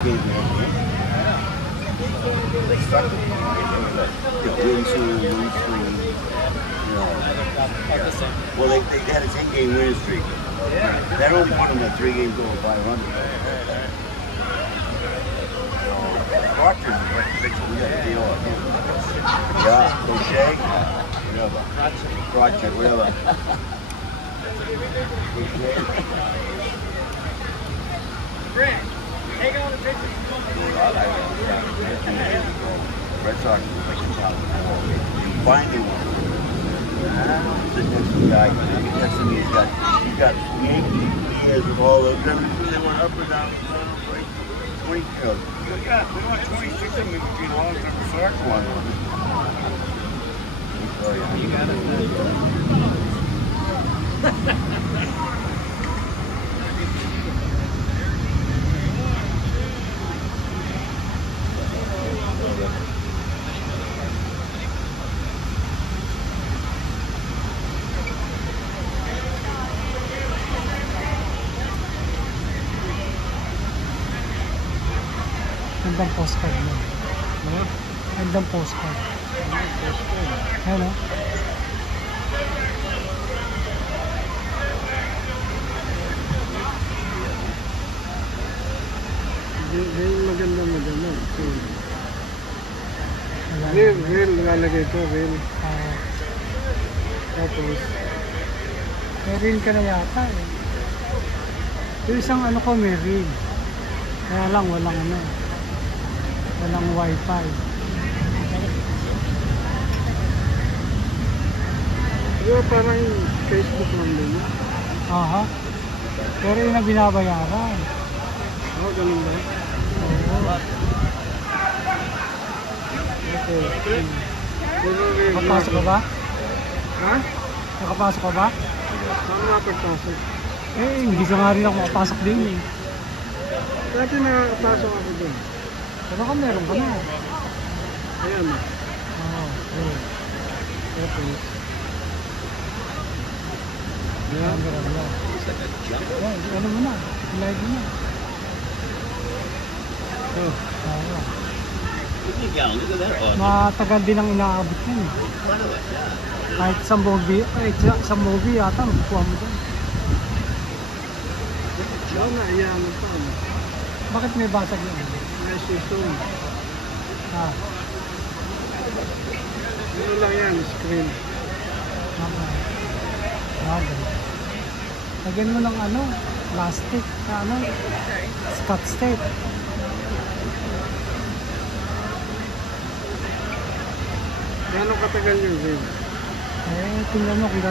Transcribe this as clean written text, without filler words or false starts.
They stuck with win two, win three. Well, they had a 10-game winning streak. That only won them 3 games over 500. Proctor, we got a deal on him. Yeah, Crochet, whatever. Project, whatever. Grant, take all the pictures. Red Sox was like a top finding one. Sitting next to the guy, he texted me, he's got years with all those. They went up and down, like 20 kills. Yeah, we want 26 of them between all the Sox ones. Oh, yeah. You got it. Gandang postcard mo. Gandang postcard. Hello? Maganda. Real lalagay ko, real. Tapos May reel ka na yata eh. Yung isang ano ko may reel. Kaya lang walang walang wifi. Pero parang Facebook lang din. Aha. Pero yun ang binabayaran. Ganun ba? Oo. Okay. Pero real. Nakapasok ka ba? Ha? Nakapasok ka ba? Paano mapagpasok? Eh, hindi ka nga rin ako makapasok din eh. Dati nakapasok ako doon. Pero ka meron ka na. Ayan. Oo. Oo. Tapos. Yan. Ano mo na? Live mo na. Oh. Oo. Look at that. Matagal din ang inaabot yun. Kahit sa movie yata, magkuha mo dyan. Diyan na, iyan mo pa. Bakit may basag yun? May system. Ah, Ano lang yan, screen. bagay. Lagyan mo ng plastic, Scotch tape. Gano'ng katagal yung game? Tingnan mo kung